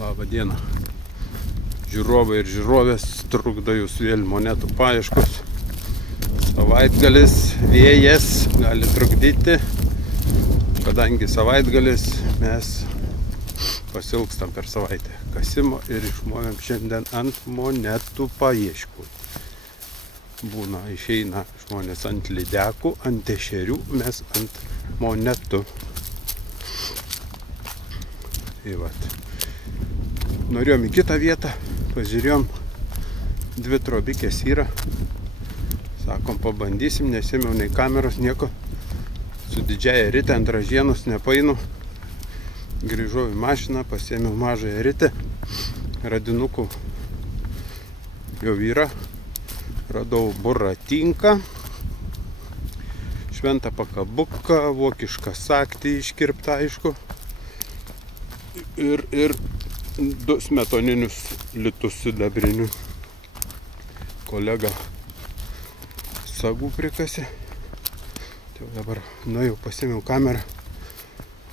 Labą dieną. Žiūrovai ir žiūrovės, trukdo jūs vėl monetų paieškos. Savaitgalis, vėjas gali trukdyti. Kadangi savaitgalis, mes pasilgstam per savaitę kasimo ir išmovėm šiandien ant monetų paieškų. Būna, išeina žmonės ant lydekų, ant ešerių, mes ant monetų. Tai vat. Norėjom į kitą vietą, pažiūrėjom, 2 trobikės yra. Sakom, pabandysim, nesėmiau nei kameros, nieko. Su didžiaja ritė ant ražienos nepainu. Grįžau į mašiną, pasėmiau mažąją ritę. Radinukų jau yra. Radau buratinką, šventą pakabuką, vokišką saktį iškirptą, aišku. Ir 2 smetoninius litus sidabrinių. Kolega sagų prikasė. Tai dabar nuėjau, pasėmiau kamerą.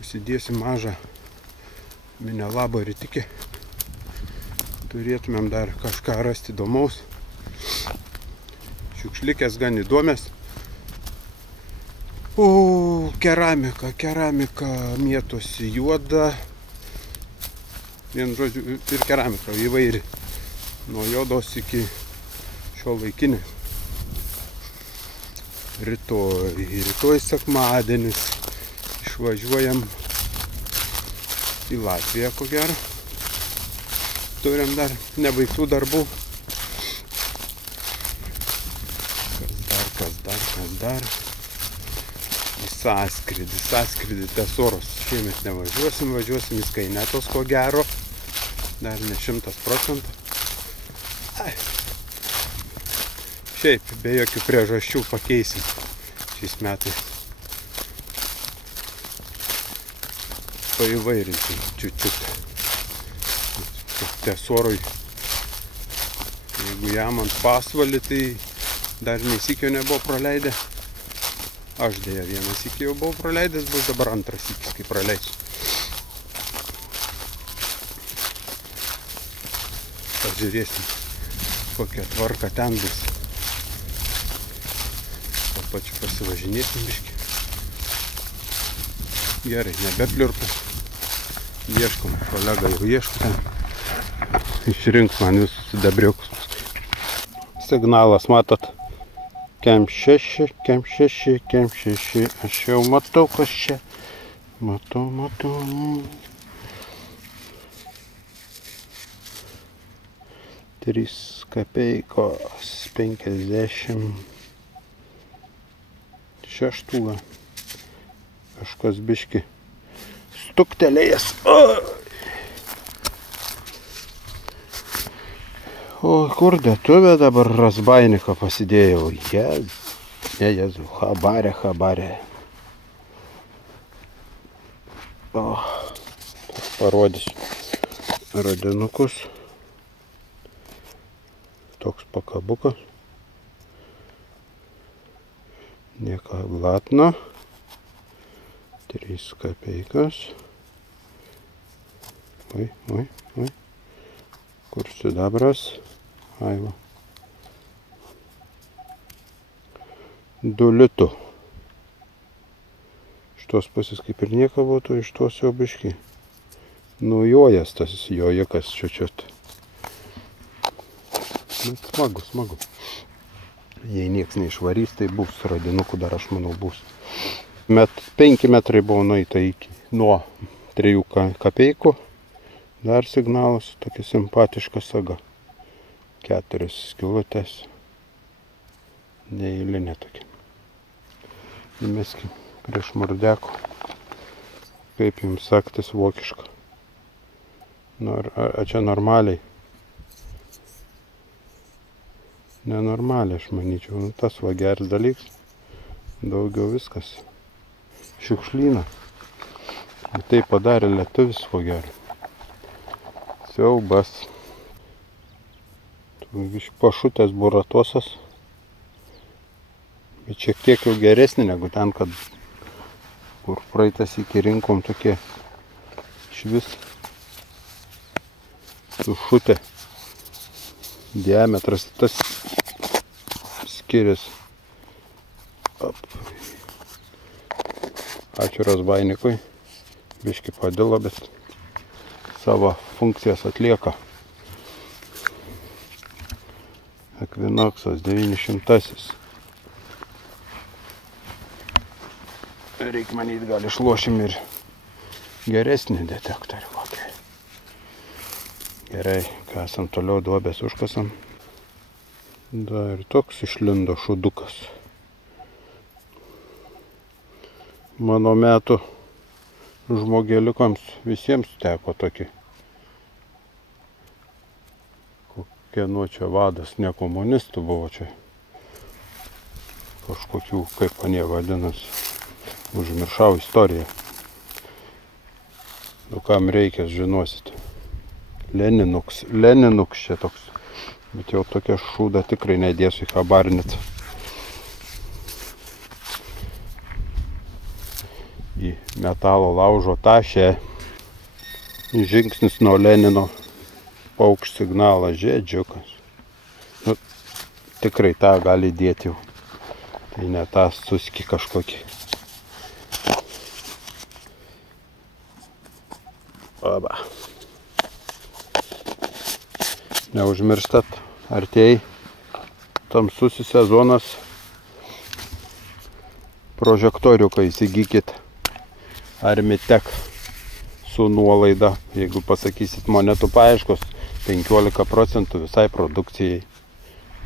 Užsidėsiu mažą minelabo ritikį. Turėtumėm dar kažką rasti įdomaus. Šiukšlikės gan įdomias. Keramika mėtosi juoda. Vien žodžiu, ir keramika įvairi. Nuo juodos iki šio laikinė. Rytoj sekmadienis. Išvažiuojam į Latviją, ko gero. Turim dar nebaigtų darbų. Kas dar? Į Sąskridį Tesoros. Šiemet nevažiuosim, važiuosim į Skainetos, ko gero. Dar ne 100%. Šiaip, be jokių priežasčių pakeisim šiais metais. Paįvairinsim čiut-čiut. Tesorui, jeigu jam ant pasvalį, tai dar nesikio nebuvo praleidę. Aš dėja vieną sykį jau buvau praleidęs, bus dabar antras sykis, kai praleisiu. Pažiūrėsim, kokia tvarka ten bus. Po pačiu pasivažinėsim biškį. Gerai, nebepliurpu. Ieškom, kolega jau ieško ten. Išrink man visus sidabriukus. Signalas, matot? Kem 6. Aš jau matau, kas čia. Matau. 3 kapeikos 56. Kažkas biški stuktelėjęs. O kur dėtuvė dabar razbainiką pasidėjau? Jezu, chabarė. Parodysiu radinukus. Toks pakabukas. Nieko blatno. 3 kapeikas. Oi. Kur sidabras? Aiva. 2 litų. Šitos pusės kaip ir nieko būtų, iš tos jau biški nujojas tas jojikas čiučiut. Smagu. Jei nieks neišvarys, tai bus radinukų dar, aš manau, bus. 5 metrai buvo nueita nuo 3 kapeikų. Dar signalas, tokia simpatiška saga. 4 skylutės. Neeilinė tokia. Įmeskim prieš murdekų. Kaip jums saktis vokiška. A čia normaliai? Nenormaliai, aš manyčiau. Tas va geras dalykas. Daugiau viskas. Šiukšlyna. Tai padarė lietuvis ko gero. Siaubas. Pašutęs buratosas. Bet šiek tiek jau geresnį negu ten, kad kur praeitas iki rinkom tokie išvis sušutė. Diametras tas skiriasi. Ačiū razbainikui. Biški padilo, bet savo funkcijas atlieka. Equinoxas 900. Reikia manyti, gal išlošim ir geresnį detektorių kokį. Gerai, kasam toliau, duobės užkasam. Dar toks išlindo šudukas. Mano metų žmogėliukams visiems teko tokį. Kokie čia vadas, ne komunistų buvo čia. Kažkokių, kaip anie vadinas, užmiršau istoriją. Nu kam reikės, žinosit. Leninuks čia toks. Bet jau tokia šūda tikrai nedėsiu į kabarnicą. Į metalo laužo tašę. Žingsnis nuo Lenino paukšt signalą žiedžiukas. Nu, tikrai tą gali dėti jau. Tai ne tą suski kažkokį. Oba. Neužmirstat, artėjai tamsusis sezonas. Prožektoriuką įsigykit. Armitek su nuolaida. Jeigu pasakysit monetų paieškos, 15% visai produkcijai.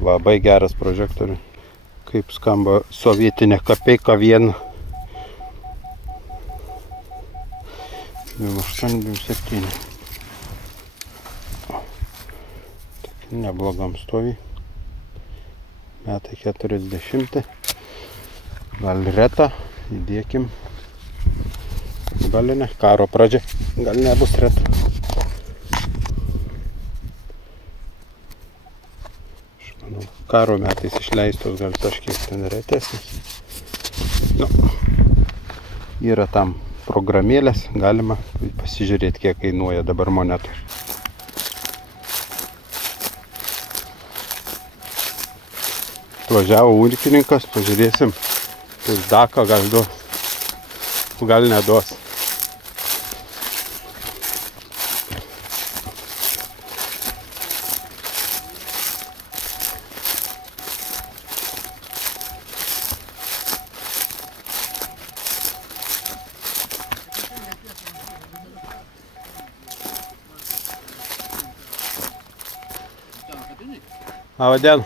Labai geras prožektorius. Kaip skamba sovietinė kapeika viena. 28-27. Neblogam stovi. Metai 40. Gal reta. Įdėkim. Gal ne. Karo pradžia. Gal nebus reta. Aš manau, karo metais išleistos gal kažkiek ten retesnis. Nu, yra tam programėlės. Galima pasižiūrėti, kiek kainuoja dabar monetos. Atvažiavo ūkininkas, pažiūrėsim, daką gal duos, gal neduos. Labą dieną.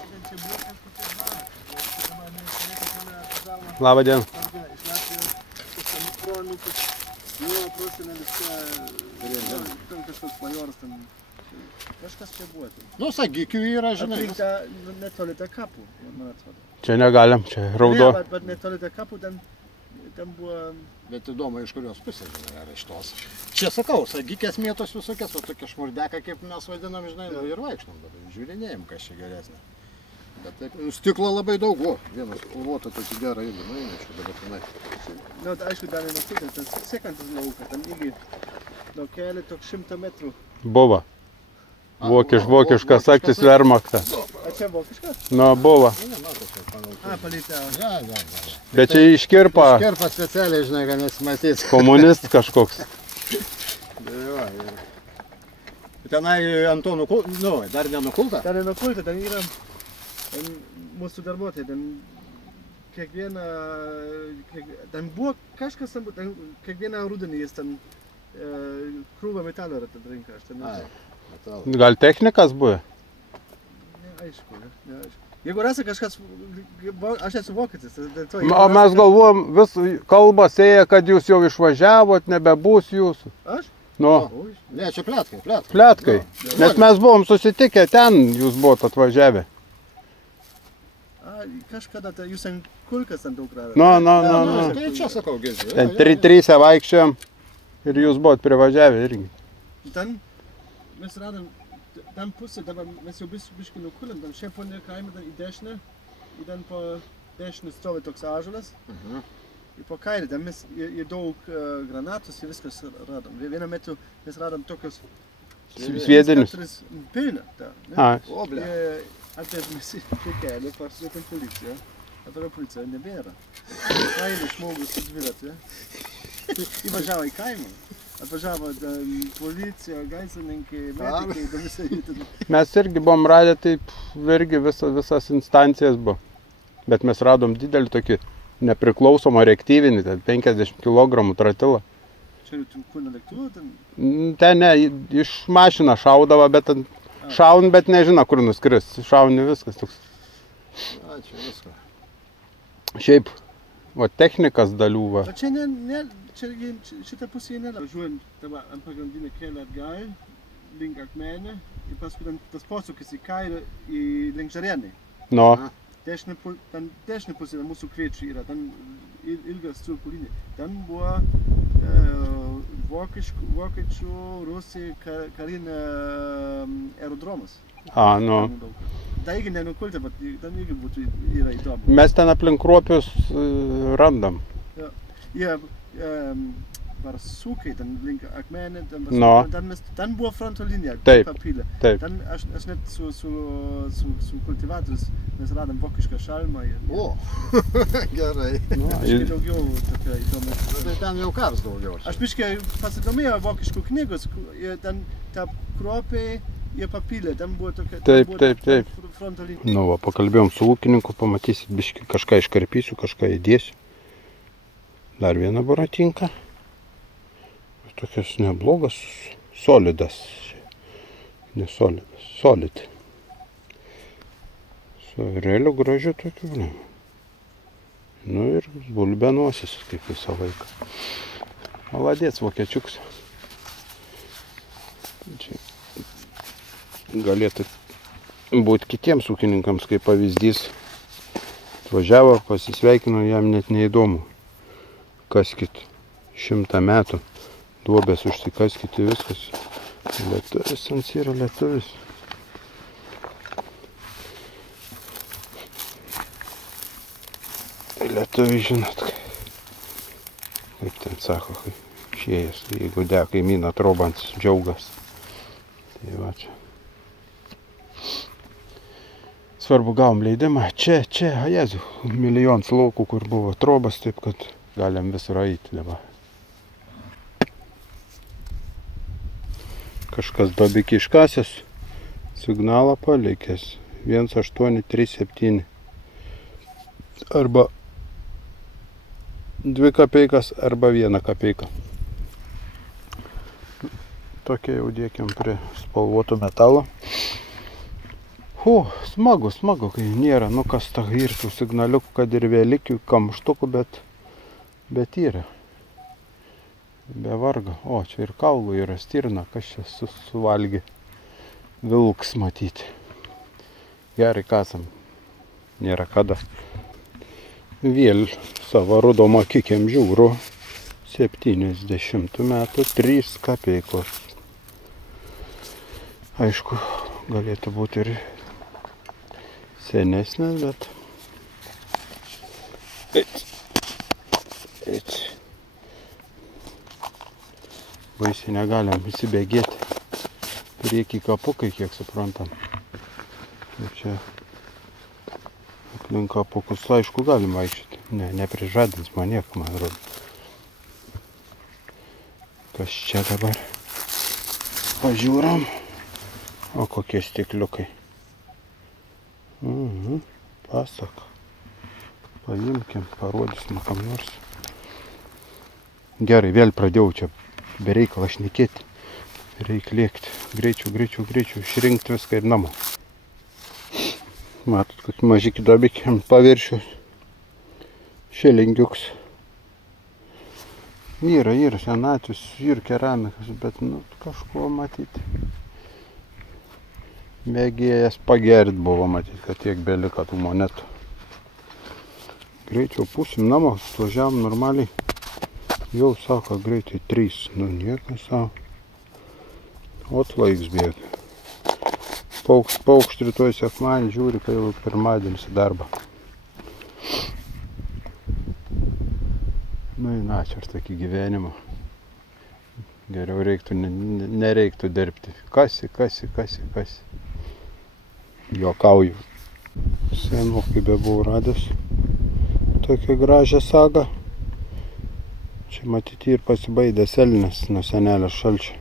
Labą dieną. Kažkas čia buvo. Nu, sakykių yra, žinai. Netoli tą kapų, man atrodo. Čia negalim, čia raudo. Ne, bet netoli tą kapų ten buvo... Bet įdomu, iš kurios pusės, žinai, ar iš tos. Čia sakau, sagykės mėtos visokias, o tokia šmurdeka, kaip mes vadinam, žinai, nu ir vaikštam dabar. Žiūrinėjim, kas čia geresnė. Bet taip, stiklo labai daug, o, vienas spalvota tokį gerą irgi, nu, įnešiu dabar tenai. Nu, aišku, dar nenukutė, tas sekantis laukas, ten irgi nuo keli toks 100 metrų. Buvo. Vokiškas aktis Vermachtas. A čia vokiškas? Nu, buvo. A, palytė. Ja. Bet čia iškirpa. Iškirpa specialiai, žinai, kad nesimatys. Komunist kažkoks. Va. Tenai ant to nukulta, nu, dar nenukulta? Dar nenukulta, ten yra mūsų darbuotojai, ten kiekvieną, ten buvo kažkas, ten kiekvieną rudenį jis ten krūvą metalą atrinka, aš ten nežinau. Gal technikas buvo? Neaišku. Jeigu rasi kažkas, aš esu vokietis. O mes galvojom, vis kalbas ėja, kad jūs jau išvažiavot, nebebus jūsų. Aš? Nu. Ne, čia pletkai. Pletkai. Nes mes buvom susitikę ten, jūs buvot atvažiavę. Kažkada, jūs ant kulkas ant daug radot. Nu. Tai čia sakau, girdžiu. Ten 3 vaikščiojom ir jūs buvot privažiavę irgi. Ten mes radom, ten pusė, dabar mes jau biškį nukulim, ten šiaip ponė kaime, ten į dešinę, ir ten po dešinį stovi toks ąžuolas, ir po kairį, ten mes į daug granatus ir viskas radom. Vieną metu mes radom tokius Sviedinius. Pilna, tā. A, Oblē. Atvežamies pie kēļa, pārsūtam policijā. Atvežam policijā, nebēra. Kaimi žmogus su dviratį. Įvažiavo į kaimą. Atvažiavo policija, gaisrininkai, medikai, da visai. mes irgi buvom radę, taip irgi visas instancijas buvo. Bet mes radom didelį tokį nepriklausomą reaktyvinį, ten 50 kg tratilą. Čia kur ne lėktuvą ten? Ten ne, iš mašiną šaudavo, bet ten šaun, bet nežino, kur nuskris. Šauni viskas toks. A, čia viską. Šiaip, o technikas dalių va. Bet čia šitą pusėje nėra. Važiuojant ant pagrindinio kelio atgal, link akmenį, ir paskui tas posūkis į kairę, link Žarėnai. No, Dešinė pusė mūsų kviečių yra, ten ilgas cirkų linija. Ten buvo vokiečių, rusai karinė aerodromas. a, no. Tai irgi nenukulti, bet ten irgi būtų yra įdomu. Mes ten aplink Kruopius randam. Jie varsūkai, ten link akmenį, No. ten buvo fronto linija. Taip, papylė. taip. Ten aš net su kultivatorius mes radom vokišką šalmą. O, gerai. No, Biškai daugiau tokia įdomu. Tai ten jau kars daugiau. Aš biškai pasidomėjau vokiškų knygos, ten ta Kruopiai, jie papylė, ten buvo tokia Taip. fronto linija. Nu, va, pakalbėjom su ūkininku, pamatysit, biškai kažką iškarpysiu, kažką įdėsiu. Dar vieną buratinką. Tokias neblogas, solidas. Ne solidas, solid. Su realiu gražiu tokiu, ne. Nu ir bulbė nosis, kaip visą laiką. Maladėts vokiečiuks. Čia galėtų būti kitiems ūkininkams kaip pavyzdys. Atvažiavo, pasisveikino, jam net neįdomu. Kaskit 100 metų. Duobės užsikaskite viskas. Lietuvis, ant yra lietuvis. Lietuvis, žinot, kaip ten sako, išėjęs, jeigu deka į miną trobants, džiaugas. Tai va čia. Svarbu gavom leidimą. Čia, a Jėzu, milijonas laukų, kur buvo trobas, taip kad galim visur eiti dabar. Kažkas dobikį iškasęs, signalą palikęs. 1837. Arba 2 kapeikas, arba 1 kapeiką. Tokia jau dėkiam prie spalvoto metalo. Smagu, kai nėra nukasta ir tų signaliukų, kad ir vėlikių, kamštukų, bet yra. Be vargo. O, čia ir kaulų yra stirna, kas čia suvalgė. Vilks matyti. Gerai kasam. Nėra kada. Vėl savo rudom akikėm žiūriu. 70 metų 3 kapeikos. Aišku, galėtų būti ir senesnės, bet... Baisiai negalim įsibėgėti. Priekį kapukai, kiek suprantam. Ir čia aplink kapukus, aišku, galim vaikščioti. Neprižadins man nieko, man atrodo. Kas čia dabar? Pažiūram. O kokie stikliukai. Pasak. Paimkim, parodysim kam nors. Gerai, vėl pradėjau čia bereikalą šnekėti. Reikia lėkti. Greičiau, išrinkti viską ir namo. Matot, kokį mažikį dobikį ant paviršių. Šilingiuks. Yra senatis ir keramikas, bet kažko matyti. Mėgėjas pagerit buvo matyti, kad tiek belika tų monetų. Greičiau pusim namo, važiavom normaliai. Jau sako greitai 3, niekas savo. Ot laiks bėga. Paukštį rytoj sekmanį žiūri, kai jau pirmadienis į darbą. Nu, ačiū, aš tokį gyvenimą. Geriau reiktų, nereiktų dirbti. Kasi. Juokauju. Senokai bebuvau radęs tokią gražią sagą. Čia matyti ir pasibaidęs elnias nuo senelės šalčio.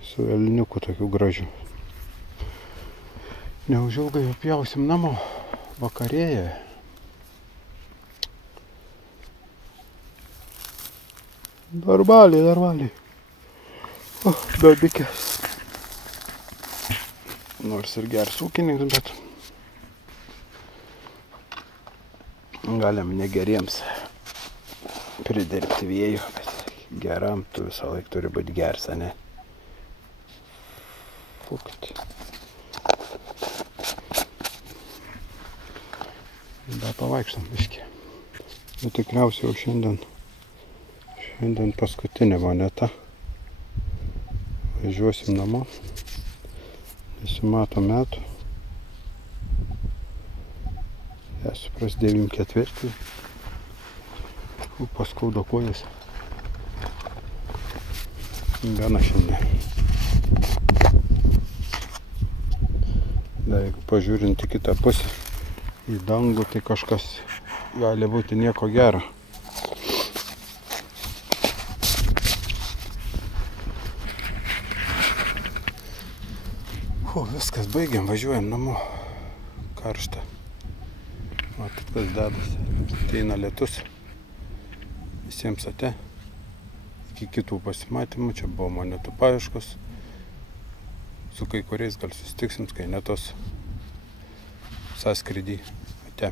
Su elniuku tokiu gražiu. Neužilgai jau pjausim namo. Vakarėja. Darbaliai. O, bebikės. Nors ir geras ūkininkas, bet galim negeriems pridirbti vėjų, bet geram tu visą laiką turi būti geras, ne? Fukt. Dar pavaikštam biškį. Nu tikriausiai jau šiandien paskutinė moneta. Važiuosim namo. Nesimato metų. Supras 9/4. Paskaudo kojas. Gana šiandien. Da, jeigu pažiūrint į kitą pusę, į dangų, tai kažkas gali būti nieko gero. Viskas, baigiam, važiuojam namo. Karšta. Matot, kas dedasi. Ateina lietus. Visiems ate. Iki kitų pasimatymų. Čia buvo monetų paieškos. Su kai kuriais gal susitiksim, kai netos sąskrydį. Ate.